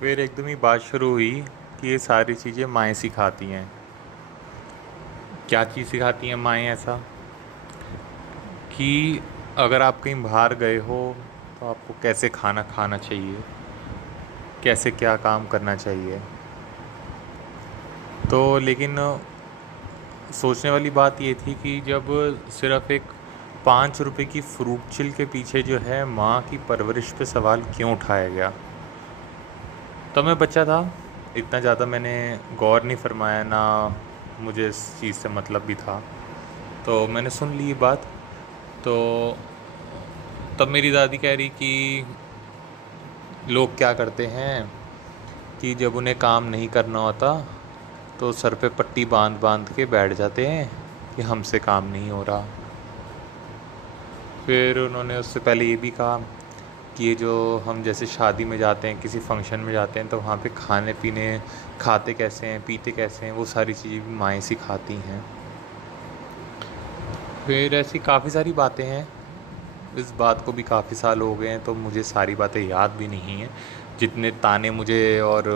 फिर एकदम ही बात शुरू हुई कि ये सारी चीज़ें माएँ सिखाती हैं। क्या चीज़ सिखाती हैं माएँ ऐसा? कि अगर आप कहीं बाहर गए हो तो आपको कैसे खाना खाना चाहिए, कैसे क्या काम करना चाहिए। तो लेकिन सोचने वाली बात ये थी कि जब सिर्फ़ एक 5 रुपए की फ्रूट चिल के पीछे जो है माँ की परवरिश पे सवाल क्यों उठाया गया। तब मैं बच्चा था, इतना ज़्यादा मैंने गौर नहीं फरमाया, ना मुझे इस चीज़ से मतलब भी था। तो मैंने सुन ली ये बात। तो तब मेरी दादी कह रही कि लोग क्या करते हैं कि जब उन्हें काम नहीं करना होता तो सर पे पट्टी बांध बांध के बैठ जाते हैं कि हमसे काम नहीं हो रहा। फिर उन्होंने उससे पहले ये भी कहा कि ये जो हम जैसे शादी में जाते हैं, किसी फंक्शन में जाते हैं, तो वहाँ पे खाने पीने, खाते कैसे हैं, पीते कैसे हैं, वो सारी चीज़ें भी माएँ सिखाती हैं। फिर ऐसी काफ़ी सारी बातें हैं। इस बात को भी काफ़ी साल हो गए हैं तो मुझे सारी बातें याद भी नहीं हैं। जितने ताने मुझे और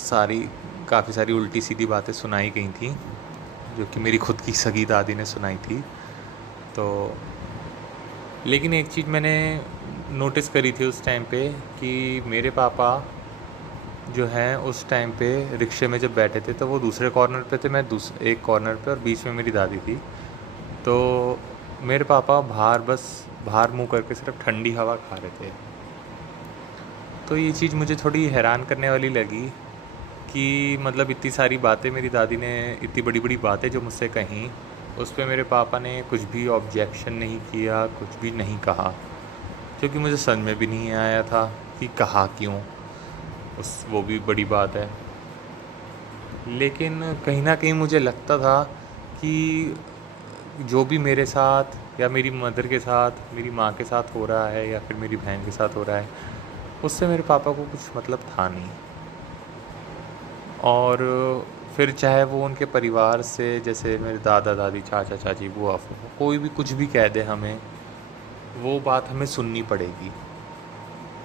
सारी काफ़ी सारी उल्टी सीधी बातें सुनाई गई थी, जो कि मेरी खुद की सगी दादी ने सुनाई थी। तो लेकिन एक चीज़ मैंने नोटिस करी थी उस टाइम पे कि मेरे पापा जो हैं उस टाइम पे रिक्शे में जब बैठे थे तो वो दूसरे कॉर्नर पे थे, मैं एक कॉर्नर पे, और बीच में मेरी दादी थी। तो मेरे पापा बाहर मुंह करके सिर्फ ठंडी हवा खा रहे थे। तो ये चीज़ मुझे थोड़ी हैरान करने वाली लगी कि मतलब इतनी सारी बातें मेरी दादी ने, इतनी बड़ी बड़ी बातें जो मुझसे कहीं, उस पे मेरे पापा ने कुछ भी ऑब्जेक्शन नहीं किया, कुछ भी नहीं कहा। जो कि मुझे समझ में भी नहीं आया था कि कहा क्यों, उस वो भी बड़ी बात है। लेकिन कहीं न कहीं मुझे लगता था कि जो भी मेरे साथ या मेरी मदर के साथ, मेरी माँ के साथ हो रहा है या फिर मेरी बहन के साथ हो रहा है, उससे मेरे पापा को कुछ मतलब था नहीं। और फिर चाहे वो उनके परिवार से, जैसे मेरे दादा-दादी, चाचा-चाची, बुआ-फूफा, कोई भी कुछ भी कह दे हमें, वो बात हमें सुननी पड़ेगी।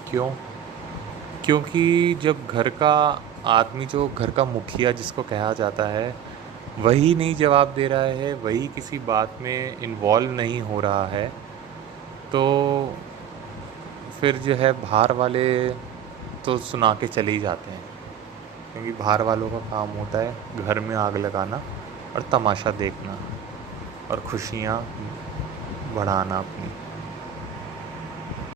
क्यों? क्योंकि जब घर का आदमी, जो घर का मुखिया जिसको कहा जाता है, वही नहीं जवाब दे रहा है, वही किसी बात में इन्वॉल्व नहीं हो रहा है, तो फिर जो है बाहर वाले तो सुना के चले ही जाते हैं। क्योंकि बाहर वालों का काम होता है घर में आग लगाना और तमाशा देखना और खुशियाँ बढ़ाना अपनी।